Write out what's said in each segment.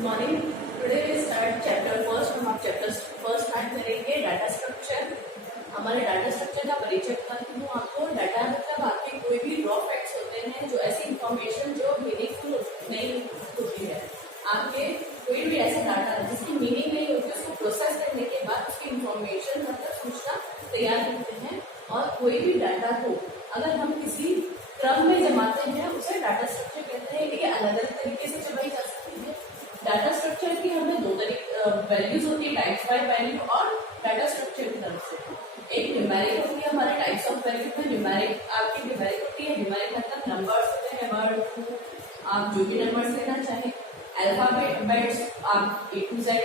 Good morning. Today we start chapter first. हम आप chapter first start करेंगे data structure. हमारे डाटा स्ट्रक्चर का परिचय बताती हूँ आपको। डाटा मतलब आपके कोई भी रॉ फैक्ट्स होते हैं, जो ऐसी इंफॉर्मेशन जो मीनिंगफुल नहीं होती है। आपके कोई भी ऐसा डाटा जिसकी मीनिंग नहीं होती, उसको प्रोसेस करने के बाद उसकी इंफॉर्मेशन मतलब सूचना तैयार करते हैं। और कोई भी डाटा को अगर हम किसी क्रम में जमाते हैं उसे डाटा स्ट्रक्चर कहते हैं। ये अलग अलग तरीके से जमाई जा सकती है। डाटा स्ट्रक्चर की हमें दो वैल्यूज होती है, टाइप्स बाय वैल्यू और डाटा स्ट्रक्चर की तरफ से। एक न्यूमेरिक होती है, हमारे टाइप्स ऑफ वैल्यू में न्यूमेरिक आपकी न्यूमेरिक होती है। न्यूमेरिक मतलब नंबर्स होते हैं, वर्ड आप जो भी नंबर्स लेना चाहें। अल्फाबेट्स आप A to Z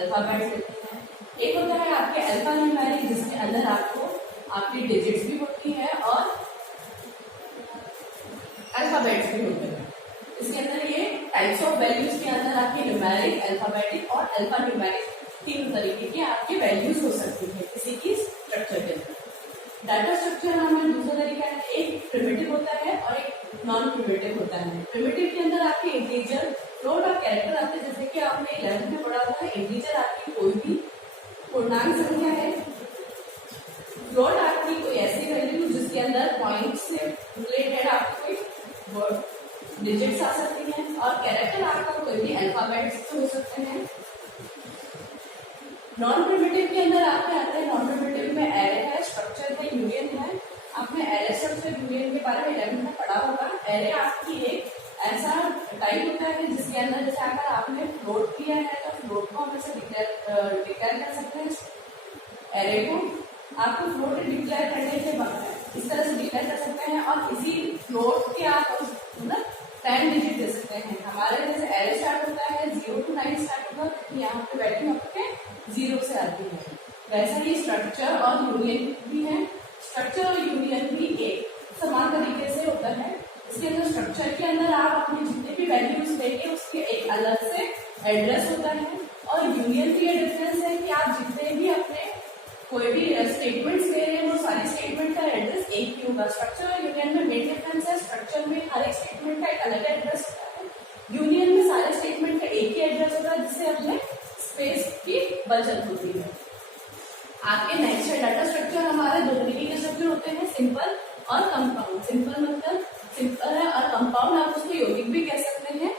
अल्फाबेट्स लेते हैं। एक होता है आपके अल्फा न्यूमेरिक, जिसके अंदर आपको आपकी डिजिट्स भी होती है और अल्फाबेट्स भी होते हैं। इसके अंदर ये टाइप्स ऑफ वैल्यूज के अंदर आपके न्यूमेरिक, अल्फाबेटिक और अल्फा न्यूमेरिक तीन तरीके की आपकी वैल्यूज हो सकती है किसी की स्ट्रक्चर के अंदर। डाटा स्ट्रक्चर हमें दूसरा तरीका है, एक प्रिमिटिव होता है और एक नॉन प्रिमिटिव होता है। प्रिमिटिव के अंदर आपके इंटीजर, फ्लोट और कैरेक्टर आते हैं। जैसे कि आपने 11th में पढ़ा हुआ है, इंटीजर आपकी कोई भी पूर्णांक संख्या है, फ्लोट आपकी कोई ऐसी वैल्यू जिसके अंदर पॉइंट से रिलेटेड आपको कोई डिजिट्स आ सकती हैं, और कैरेक्टर आपका कोई भी अल्फाबेट्स हो सकते हैं। नॉन प्रिमिटिव के अंदर आपके आते हैं, नॉन प्रिमिटिव में एरे है, स्ट्रक्चर है, यूनियन है। आपने एरे स्ट्रक्चर यूनियन के बारे में 11th में पढ़ा होगा। एरे आपकी एक ऐसा टाइप होता है जिसके अंदर जैसे अगर आपने फ्लोट किया है तो फ्लोट को हम ऐसे डिक्लेयर कर सकते हैं। एरे को आपको फ्लोट डिक्लेयर करने के बाद इस तरह से डिक्लेयर कर सकते हैं, और इसी फ्लोट के आप मतलब 10 डिजिट दे सकते हैं। हमारे जैसे एरे स्टार्ट होता है 0 to 9 स्टार्ट होगा, क्योंकि यहाँ पे वैल्यू आपके 0 से आती है। वैसा ही स्ट्रक्चर और यूनियन भी है। स्ट्रक्चर और यूनियन भी एक समान तरीके से होता है। इसके अंदर स्ट्रक्चर के अंदर आप अपने जितने भी वैल्यूज देंगे उसके एक अलग से एड्रेस होता है, और यूनियन की ये डिफरेंस है कि आप जितने भी अपने कोई भी स्टेटमेंट्स दे रहे हैं वो सारी स्टेटमेंट का एड्रेस एक ही होगा। स्ट्रक्चर और यूनियन में मेन डिफरेंस है, स्ट्रक्चर में हर एक स्टेटमेंट का एक अलग एड्रेस होता है, यूनियन में सारे स्टेटमेंट का एक ही एड्रेस होता है, जिससे अपने स्पेस की बचत होती है। आपके नेक्स्ट है डाटा स्ट्रक्चर। हमारे दो तरीके के स्ट्रक्चर होते हैं, सिंपल और कंपाउंड। सिंपल मतलब सिंपल है, और कंपाउंड आप उसको यौगिक भी कह सकते हैं।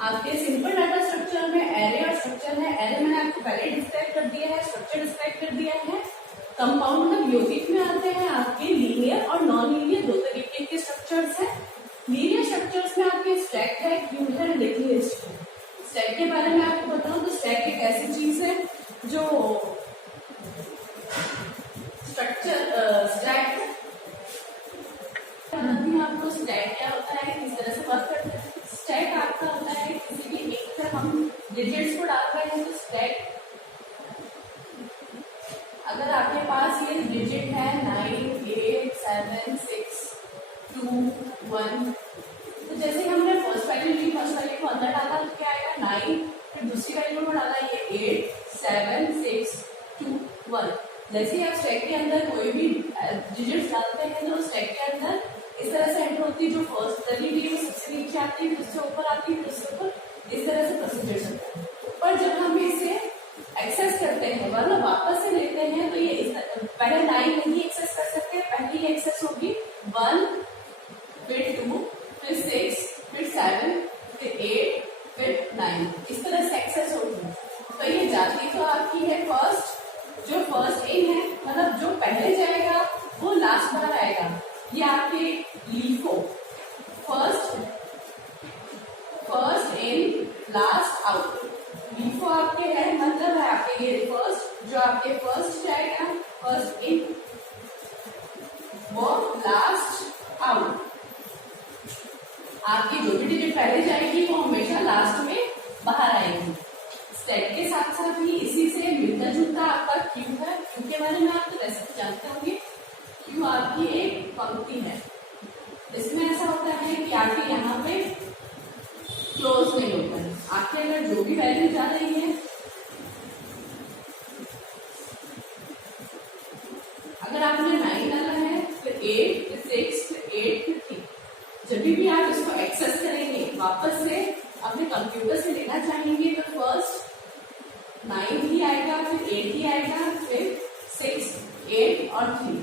आपके सिंपल डाटा स्ट्रक्चर में एरे और स्ट्रक्चर है। एरे मैंने आपको पहले डिस्क्राइब कर दिया है, स्ट्रक्चर डिस्क्राइब कर दिया है। कंपाउंड मतलब यौगिक में आते हैं आपके लीनियर और नॉन लीनियर दो तरीके के स्ट्रक्चर्स हैं। लीनियर स्ट्रक्चर्स में आपके स्टैक है, क्यू है, लिंक्ड लिस्ट है। स्टैक के बारे में आपको बताऊं तो स्टैक एक ऐसी चीज है जो स्टैक आपको स्टैक क्या होता है, किस तरह से वर्क करता है। स्टैक आपका होता है किसी भी एक पर हम डिजिट्स को डाल रहे हैं तो स्टैक, अगर आपके पास ये डिजिट है 9, 8, 7, 6, 2, 1, तो जैसे हमने फर्स्ट वैल्यू को अंदर डाला तो क्या आएगा 9, फिर दूसरी वैल्यू को डाला ये 8, 7, 6, 2, 1। जैसे ही आप स्टैक के अंदर कोई भी डिजिट्स डालते हैं तो स्टैक के अंदर इस तरह से एंटर होती है, जो फर्स्ट वैल्यू दी है वो सबसे नीचे आती है, फिर उससे ऊपर आती है, फिर उससे ऊपर, इस तरह से प्रोसीजर चलता है। पर जब हम इसे एक्सेस करते हैं वरना वापस से लेते हैं तो ये पहले 9 नहीं एक्सेस कर सकते, पहले ये एक्सेस होगी 1, फिर 2, फिर 6, फिर 7, फिर 8, फिर 9, इस तरह से एक्सेस होगी। तो ये जाती तो आपकी है फर्स्ट, जो फर्स्ट इन है मतलब जो पहले जाएगा वो लास्ट बार आएगा। ये आपके LIFO first in last out. LIFO आपके है मतलब है आपके ये फर्स्ट, जो आपके फर्स्ट जाएगा फर्स्ट इन वो लास्ट आउट। आपकी जो भी डिजिट पहले जाएगी वो हमेशा लास्ट में बाहर आएगी। स्टैक के साथ साथ ही इसी से मिलता जुलता आपका क्यू है। क्यू के बारे में आप तो वैसे जानते होंगे। क्यू आपकी एक पंक्ति है, इसमें ऐसा होता है कि आपके यहाँ पे क्लोज नहीं होता है। आपके अगर जो भी वैल्यू जा रही है, अगर आपने 9 डाला है फिर 8, फिर 6, फिर 8, फिर 3, जब भी आप इसको एक्सेस करेंगे वापस से अपने कंप्यूटर से लेना चाहेंगे तो फर्स्ट 9 ही आएगा, फिर 8 ही आएगा, फिर 6, 8 और 3।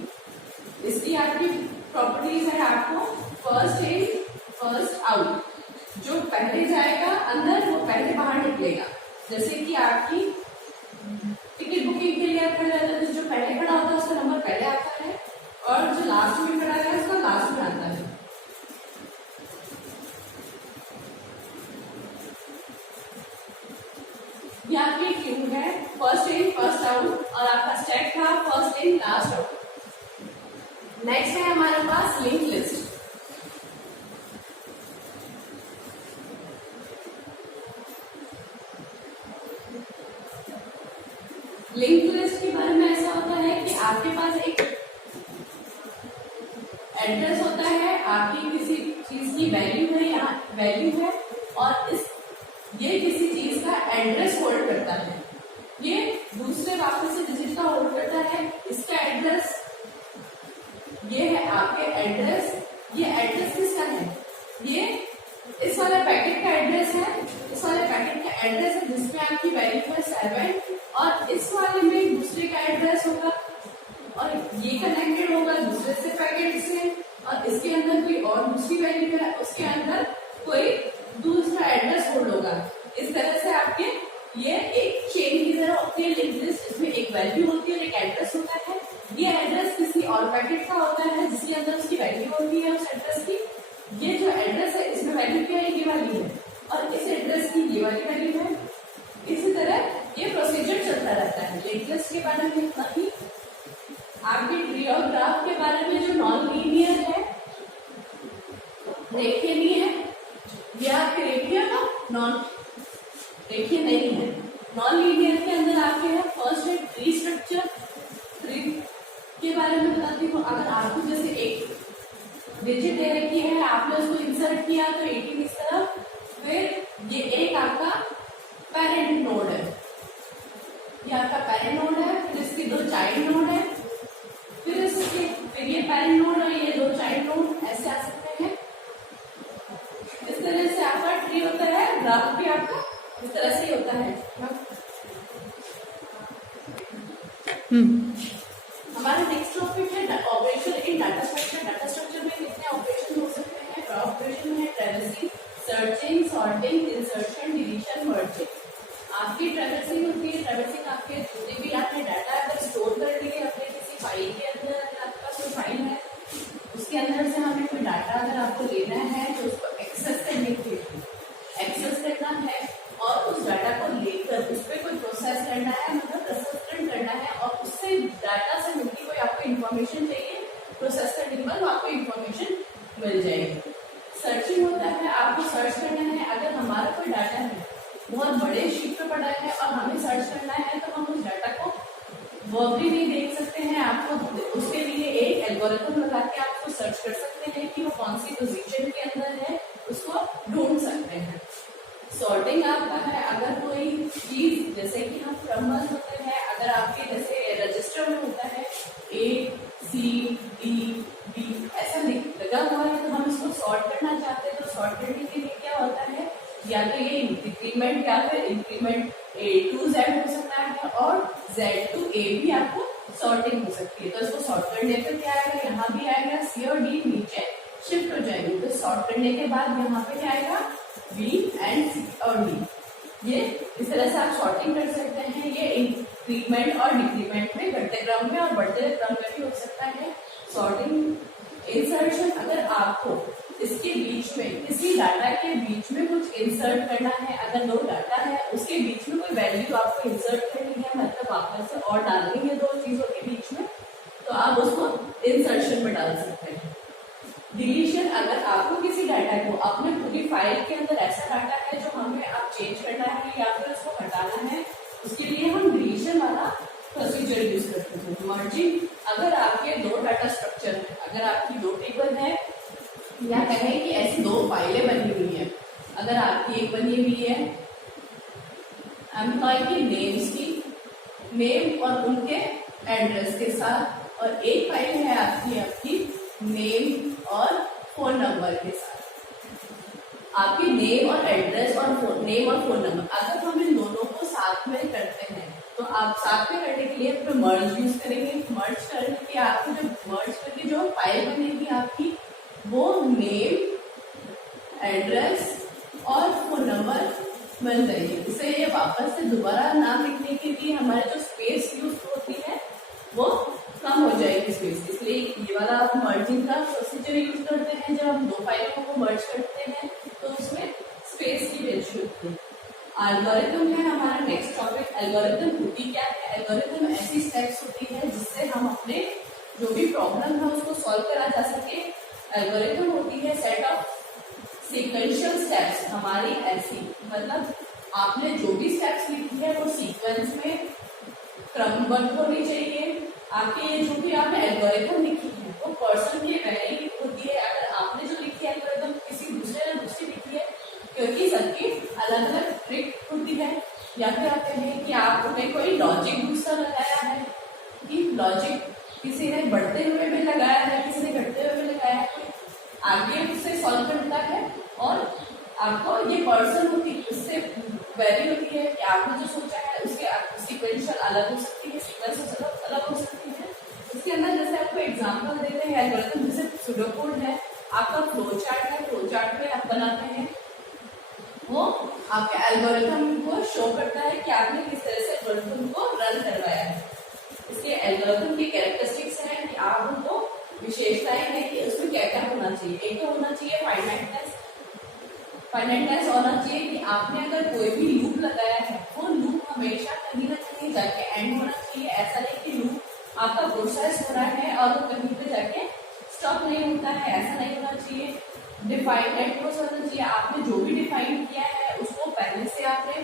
इसकी आपकी प्रॉपर्टीज है, आपको फर्स्ट इन फर्स्ट आउट, जो पहले जाएगा अंदर वो पहले बाहर निकलेगा। जैसे कि आपकी टिकट बुकिंग के लिए आप खड़े रहते हैं, जो पहले खड़ा होता है उसका नंबर पहले आता है, और जो लास्ट में खड़ा है उसका लास्ट में आता है। ये आपकी क्यू है, फर्स्ट इन फर्स्ट आउट, और आपका स्टैक था first in last out. Next है हमारे पास लिंक लिस्ट। लिंक लिस्ट के बारे में ऐसा होता है कि आपके पास एक एड्रेस होता है, आपकी किसी चीज की वैल्यू है, यहाँ वैल्यू है, और ये किसी चीज का एड्रेस होल्ड करता है, ये दूसरे वापस से डिजिट का होल्ड करता है। इसका एड्रेस ये है, आपके एड्रेस, ये एड्रेस किसका है, ये इस वाले पैकेट का एड्रेस है, इस वाले पैकेट का एड्रेस है जिसमें आपकी वैल्यू है 7, और इस वाले में दूसरे का एड्रेस होगा, और ये कनेक्टेड होगा दूसरे से पैकेट से, और इसके अंदर कोई और दूसरी वैल्यू है, उसके अंदर कोई दूसरा एड्रेस होल्ड होगा। इस तरह से आपके ये एक चेन की तरह होती है लिंक लिस्ट, इसमें एक वैल्यू होती है और एक एड्रेस होता है। ये एड्रेस किसी और पैकेट का होता है जिसके अंदर उसकी वैल्यू होती है उस एड्रेस की। ये जो एड्रेस है इसमें वैल्यू क्या है, ये वाली है, और इस एड्रेस की ये वाली वैल्यू है। इसी तरह ये प्रोसीजर चलता रहता है। लिंक लिस्ट के बारे में इतना ही। आपके ट्री और ग्राफ के बारे में जो नॉन लीनियर है, रेखीय नहीं है, ये आपके रेखीय का नॉन रेखीय नहीं है। नॉन लीनियर के अंदर आपके है फर्स्ट है ट्री स्ट्रक्चर। ट्री के बारे में बताती हूँ। अगर आपको जैसे एक डिजिट दे रखी है, आपने उसको इंसर्ट किया तो 18 इस तरफ, फिर ये एक आपका पेरेंट नोड है, ये आपका पेरेंट नोड है, फिर इसके 2 चाइल्ड नोड है, फिर ये पेरेंट नोड और ये 2 चाइल्ड नोड ऐसे आ सकते हैं। इस तरह से आपका ट्री होता है। ग्राफ भी आपका इस तरह से ही होता है। हमारा नेक्स्ट टॉपिक है operation in data structure. Data structure में कितने ऑपरेशन हो सकते हैं? ऑपरेशन है traversing, searching, sorting, insertion, deletion, merging. आपकी ट्रैवर्सिंग होती है। ट्रैवर्सिंग आपके जितने भी आपने डाटा अगर स्टोर कर लिए अपने किसी फाइल के अंदर, अगर आपके पास कोई फाइल है उसके अंदर से हमें कोई डाटा अगर आपको लेना है तो उसको एक्सेस करने के लिए एक्सेस करना है, और उस डाटा को लेकर उस पर कोई प्रोसेस करना है, मतलब प्रसंस्करण करना है, और उससे डाटा से मिलती कोई आपको इन्फॉर्मेशन चाहिए, प्रोसेस करने के बाद आपको इन्फॉर्मेशन मिल जाएगी। सर्चिंग होता है, आपको सर्च करना है। अगर हमारा कोई डाटा है बहुत बड़े शीट पे पड़ा है और हमें सर्च करना है तो हम उस डाटा को वर्बली नहीं देख सकते हैं। आपको उसके लिए एक एल्गोरिथम लगा के आप उसको सर्च कर सकते हैं कि वो कौन सी पोजीशन के अंदर है, उसको ढूंढ सकते हैं। सॉर्टिंग आपका है, अगर कोई चीज जैसे कि हम नंबर्स होते हैं, अगर आपके जैसे रजिस्टर में होता है ACDB ऐसा लगा हुआ है तो हम इसको सॉर्ट करना चाहते हैं, तो सॉर्ट करने के लिए क्या होता है, या तो ये डिक्रीमेंट या फिर इंक्रीमेंट A to Z हो सकता है, और Z to A भी आपको सॉर्टिंग हो सकती है। तो इसको सॉर्ट करने पर क्या आएगा, यहाँ भी आएगा C और D नीचे शिफ्ट हो जाएंगे। तो सॉर्ट करने के बाद यहाँ पे क्या आएगा, B एंड C और D। ये इस तरह से आप सॉर्टिंग कर सकते हैं। ये इंक्रीमेंट और डिक्रीमेंट में, घटते क्रम में और बढ़ते क्रम में भी हो सकता है सॉर्टिंग। इंसर्शन, अगर आपको इसके बीच में किसी डाटा के बीच में कुछ इंसर्ट करना है, अगर 2 डाटा है उसके बीच में कोई वैल्यू आपको इंसर्ट करनी है, मतलब वापस से और डालनी है 2 चीजों के बीच में, तो आप उसको इंसर्शन में डाल सकते हैं। डिलीशन, अगर आपको किसी डाटा को अपने पूरी फाइल के अंदर ऐसा डाटा है जो हमें आप चेंज करना है या फिर उसको हटाना है, उसके लिए हम डिलीशन वाला प्रोसीजर यूज करते हैं। मर्जिंग, अगर आपके 2 डाटा स्ट्रक्चर है, अगर आपकी 2 टेबल है या कहें कि ऐसी 2 फाइलें बनी हुई है, अगर आपकी एक बनी हुई है एम्प्लॉय की नेम्स की, नेम और उनके एड्रेस के साथ, और एक फाइल है आपकी नेम और फोन नंबर के साथ। आपके नेम और एड्रेस और नेम और फोन नंबर, अगर हम इन दोनों को साथ में करते हैं तो आप साथ में करने के लिए मर्ज यूज करेंगे। मर्ज करने के आपको जो मर्ज करके जो फाइल बनेगी आपकी, वो नेम, एड्रेस और फोन नंबर बन जाएगी। इससे ये वापस से दोबारा नाम लिखने के लिए हमारे जो स्पेस यूज होती है वो कम हो जाएगी स्पेस, इसलिए ये वाला मर्जिंग का प्रोसीजर यूज करते हैं। जब हम दो फाइलों को मर्ज करते हैं तो उसमें स्पेस की वैल्यू होती है। एल्गोरिथम है हमारा नेक्स्ट टॉपिक। एल्गोरिथम होती क्या है? एल्गोरिथम ऐसी स्टेप्स होती है जिससे हम अपने जो भी प्रॉब्लम है उसको सॉल्व करा जा सके। एल्गोरिथम होती है सेट ऑफ सीक्वेंशियल स्टेप्स, हमारी ऐसी मतलब आपने जो भी स्टेप्स लिखी है वो सीक्वेंस में क्रमबद्ध होनी चाहिए। आपके ये जो भी आपने एल्गोरिथम लिखी है वो पर्सन की वेरी होती है। अगर आपने जो लिखी है एल्गोरिथम किसी दूसरे ने दूसरी लिखी है, क्योंकि सबकी अलग अलग ट्रिक होती है। या फिर आप कहें कि आपने कोई लॉजिक दूसरा लगाया है, कि लॉजिक किसी ने बढ़ते हुए भी लगाया है, किसी ने घटते हुए भी लगाया है, आगे उससे सॉल्व करता है। और आपको ये पर्सन होती है, उससे वैरी होती है कि आपने जो सोचा है उसके सीक्वेंशियल अलग हो सकती है, सीक्वेंस अलग हो सकती है। इसके अंदर जैसे आपको एग्जांपल देते हैं एल्गोरिथम, जैसे सुडोकोड है, आपका फ्लो चार्ट है, फ्लो चार्ट में आप बनाते हैं, वो आपके एल्गोरिथम को शो करता है कि आपने किस तरह से एल्गोरिथम को रन करवाया है। इसके एल्गोरिथम की कैरेक्टरिस्टिक्स है कि आप उनको विशेषताएं है कि उसमें क्या क्या होना चाहिए। एक तो होना चाहिए फाइनाइटनेस। फाइनाइटनेस होना चाहिए कि आपने अगर कोई भी लूप लगाया है वो लूप हमेशा कहीं ना कहीं जाके एंड होना चाहिए। ऐसा नहीं कि लूप आपका प्रोसेस हो रहा है और वो कहीं पे जाके स्टॉप नहीं होता है, ऐसा नहीं होना चाहिए। डिफाइन नेटवर्क होना चाहिए, आपने जो भी डिफाइन किया है उसको पहले से आपने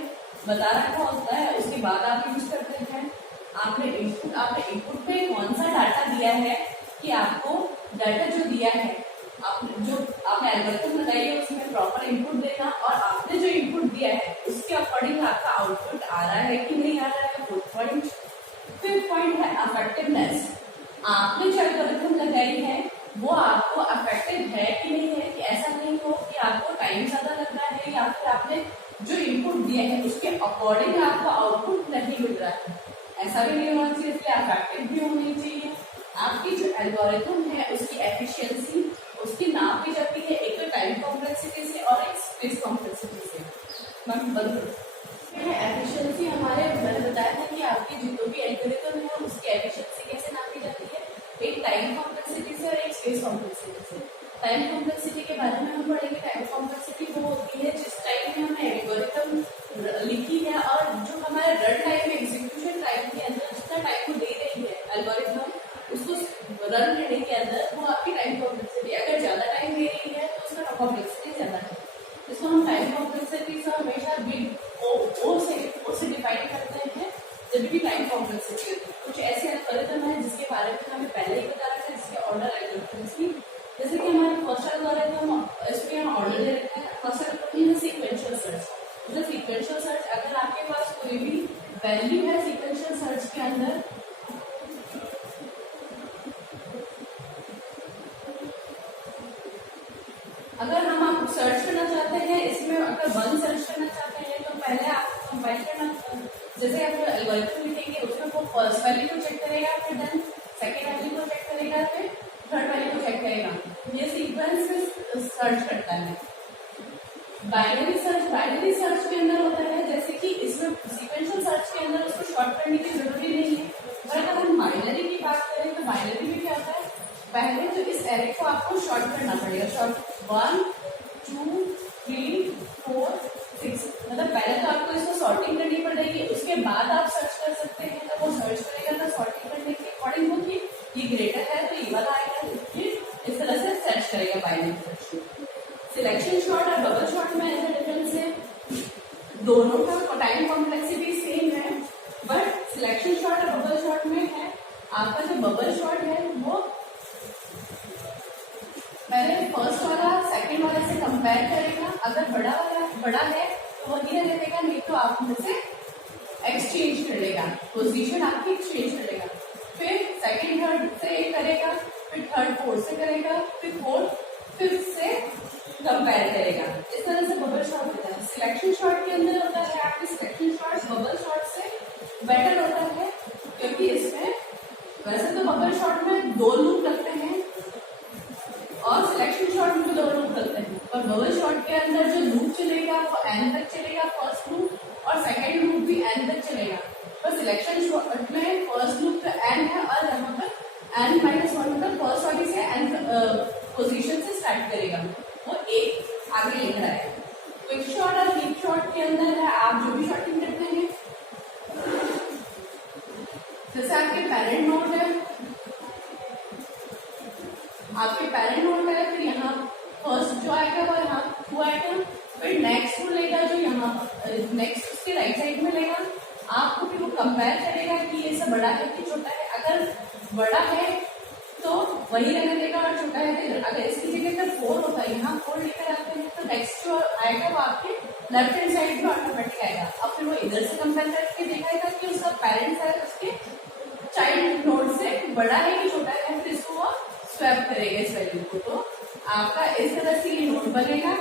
बता रखा होता है, उसके बाद आप यूज करते हैं। आपने इनपुट में कौन सा डाटा दिया है कि आपको डाटा जो दिया है जो आपने एल्गोरिथम लगाई है उसमें प्रॉपर इनपुट देना, और आपने जो इनपुट दिया है उसके अकॉर्डिंग आपका आउटपुट आ रहा है कि नहीं आ रहा है। Fourth point. फिफ्थ पॉइंट है इफेक्टिवनेस। आपने जो एल्गोरिथम लगाई है वो आपको इफेक्टिव है कि नहीं है, कि ऐसा नहीं हो कि आपको टाइम ज्यादा लग रहा है या फिर आपने जो इनपुट दिया है उसके अकॉर्डिंग आपको आउटपुट नहीं मिल रहा है, ऐसा भी नहीं होना चाहिए। इसलिए इफेक्टिव भी होनी चाहिए। आपकी जो एल्गोरिथम है उसकी एफिशिएंसी, उसकी नाप की जाती है एक तो टाइम कॉम्प्लेक्सिटी से और एक स्पेस कॉम्प्लेक्सिटी से। एफिशिएंसी हमारे मैंने बताया था कि आपकी जो भी एल्गोरिथम है उसकी एफिशिएंसी कैसे नापी जाती है, एक टाइम कॉम्प्लेक्सिटी से और एक स्पेस कॉम्प्लेक्सिटी से। टाइम कॉम्प्लेक्सिटी के बारे में हम पढ़ेंगे। टाइम कॉम्प्लेक्सिटी वो होती है जिस टाइम में हमने एल्गोरिथम लिखी है और जो हमारे रन टाइम एग्जीक्यूशन टाइम के अंदर जितना टाइम को दे रही है एल्गोरिथम उसको रन करने के अंदर, वो आपकी टाइम कॉम्प्लेक्सिटी। अगर ज्यादा टाइम दे रही है तो उसका कॉम्प्लेक्सिटी ज्यादा है। इसको हम टाइम कॉम्प्लेक्सिटी से हमेशा बिग ओ से डिफाइन करते हैं जब भी टाइम कॉम्प्लेक्सिटी होती है। कुछ ऐसे एल्गोरिथम है जिसके बारे में हमें पहले ही बता रखा है, जिसके ऑर्डर एल्गोरिथम्स की, जैसे कि हमारे फर्स्ट एल्गोरिथम इसमें यहाँ ऑर्डर दे रखा है। फर्स्ट एल्गोरिथम है सीक्वेंशियल सर्च। मतलब सीक्वेंशियल सर्च, अगर आपके पास कोई भी वैल्यू है सीक्वेंशियल सर्च के अंदर, अगर हम आप सर्च करना चाहते हैं इसमें, अगर 1 सर्च करना चाहते हैं तो पहले आपको कंपाइल करना, जैसे आप एल्गोरिथम लिखेंगे उसमें वो फर्स्ट वैल्यू को चेक करेगा, फिर देन सेकंड वैल्यू को चेक करेगा, फिर थर्ड वैल्यू को चेक करेगा। ये सीक्वेंस में सर्च करता है। बाइनरी सर्च के अंदर होता है जैसे कि इसमें सीक्वेंशियल सर्च के अंदर उसको शॉर्ट करने की जरूरी नहीं है। और अगर हम बाइनरी की बात करें तो बाइनरी में क्या होता है, पहले तो इस एरे को आपको शॉर्ट करना पड़ेगा। शॉर्ट 1 2 3 4 6, मतलब पहले तो आपको इसको सॉर्टिंग करनी पड़ेगी, उसके बाद आप सर्च कर सकते हैं। तो वो सर्च करेगा तो सॉर्टिंग करने के अकॉर्डिंग होगी, ये ग्रेटर है तो ये वाला आएगा, इस तरह से सर्च करेगा बाइनरी सर्च। सिलेक्शन शॉर्ट और बबल शॉर्ट में ऐसा डिफरेंस है, दोनों का टाइम कॉम्प्लेक्सिटी सेम है, बट सिलेक्शन शॉर्ट और बबल शॉर्ट में है आपका जो बबल शॉर्ट है वो पहले फर्स्ट वाला सेकंड वाले से कंपेयर करेगा। अगर बड़ा है तो वो धीरे रहेगा, नहीं तो आप उनसे एक्सचेंज कर लेगा, पोजीशन आपकी एक्सचेंज करेगा। फिर सेकंड थर्ड से करेगा, फिर थर्ड फोर्थ से करेगा, फिर फोर्थ फिफ्थ से कंपेयर करेगा। इस तरह सिलेक्शन शॉट के अंदर होता है आपके सिलेक्शन शॉट बबल शॉट से बेटर होता है, क्योंकि इसमें वैसे तो बबल शॉट में 2 लूप लगते हैं और सिलेक्शन शॉट में 2 लूप लगते हैं, पर बबल शॉट के अंदर जो लूप चलेगा वो एन तक चलेगा फर्स्ट लूप, और सेकेंड लूप भी एन तक चलेगा। पर सिलेक्शन शॉट में फर्स्ट लूप तो एन है और यहाँ पर n-1 मतलब फर्स्ट वाली से एन पोजीशन से स्टार्ट करेगा, वो एक आगे लेकर आएगा। क्विक शॉट और लीप शॉट के अंदर है आप जो भी शॉटिंग करते हैं, जैसे आपके पेरेंट नोड है, आपके पेरेंट नोड है, फिर यहाँ फर्स्ट जो आएगा वो यहाँ 2 आएगा, फिर नेक्स्ट वो लेगा जो यहाँ नेक्स्ट उसके राइट साइड में लेगा, आपको फिर वो कंपेयर करेगा कि ये सब बड़ा है कि छोटा है। अगर बड़ा है तो वही रहने देगा और छोटा है तो अगर इसकी जगह पर 4 होता है, यहाँ 4 लेकर आते हैं तो नेक्स्ट जो आएगा वो आपके लेफ्ट हैंड साइड में ऑटोमेटिक आएगा। अब फिर वो इधर से कंपेयर करके देखाएगा कि उसका पेरेंट्स है उसके चाइल्ड नोड से बड़ा है कि छोटा है, फिर इसको वो स्वैप करेगा इस वैल्यू को। तो आपका इस तरह से ये नोड बनेगा।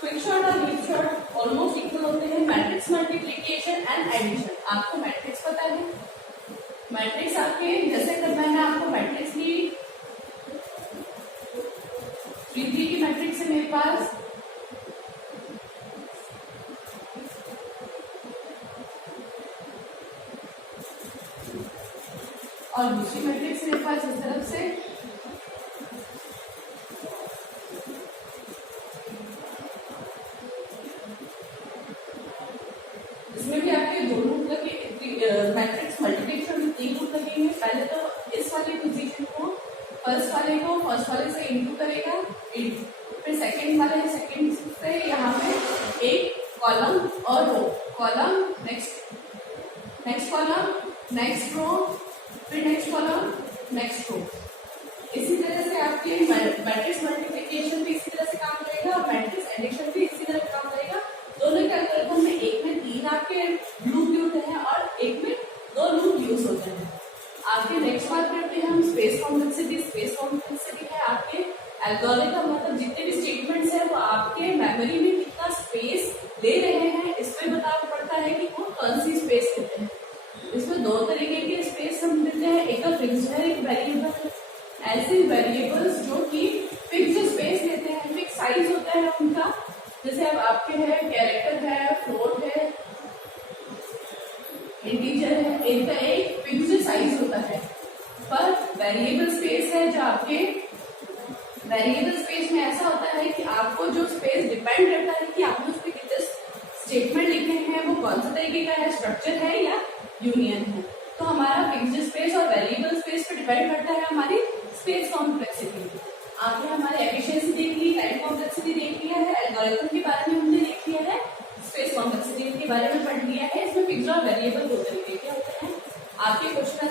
क्विक शॉट और लीप शॉट ऑलमोस्ट इक्वल होते हैं। मैट्रिक्स मल्टीप्लिकेशन एंड एडिशन, आपको मैट्रिक्स पता है, मैट्रिक्स आपके जैसे करना है, आपको मैट्रिक्स की 3 की मैट्रिक्स है मेरे पास, और दूसरी मैट्रिक्स मेरे पास इस तरफ से, इसमें भी आपके 2 लूप लगे, मैट्रिक्स मल्टीप्लिकेशन में 3 लूप लगेंगे। पहले तो इस वाले पोजीशन को फर्स्ट वाले से इंटू करेगा, फिर सेकंड वाले सेकंड से यहाँ पे एक कॉलम और row, column next column next row, फिर नेक्स्ट कॉलम नेक्स्ट रो। इसी तरह से आपके मैट्रिक्स मल्टीप्लिकेशन भी इसी तरह से काम करेगा और मैट्रिक्स एडिशन भी इसी तरह काम करेगा। दोनों के एल्गोरिथम में एक में 3 आपके लूप यूज हैं और एक में 2 लूप यूज होते हैं। आपके नेक्स्ट बात करते हैं हम स्पेस कॉम्प्लेक्सिटी। स्पेस कॉम्प्लेक्सिटी है आपके एल्गोरिथम, मतलब जितने भी स्टेटमेंट्स हैं वो आपके मेमोरी में कितना स्पेस ले रहे हैं, इस पे बताना पड़ता है कि वो कौन सी स्पेस लेते हैं। इसमें 2 तरीके के स्पेस हम देते हैं, एक तो फिक्स्ड है, एक वेरिएबल है। ऐसे वेरिएबल्स जो कि फिक्स्ड स्पेस लेते हैं, फिक्स साइज होता है उनका, जैसे अब आपके है कैरेक्टर है, फ्लोट है, इंटीजर है, इनका एक फिक्स्ड साइज होता है। पर वेरिएबल स्पेस है जो आपके वेरिएबल स्पेस में ऐसा होता है कि आपको जो स्पेस डिपेंड करता है कि आपने उस पर कितने स्टेटमेंट लिखे हैं, वो कौन सा तरीके का है, स्ट्रक्चर है या यूनियन है। तो हमारा फिक्स्ड स्पेस और वेरिएबल स्पेस पे डिपेंड करता है हमारी स्पेस कॉम्प्लेक्सिटी। आगे हमारी एफिशिएंसी देख ली, टाइम कॉम्प्लेक्सिटी देख लिया है, एल्गोरिथम के बारे में हमने देख लिया है, स्पेस कॉम्प्लेक्सिटी के बारे में पढ़ लिया है। इसमें फिक्स्ड और वेरिएबल 2 तरीके के होते हैं। आपके क्वेश्चन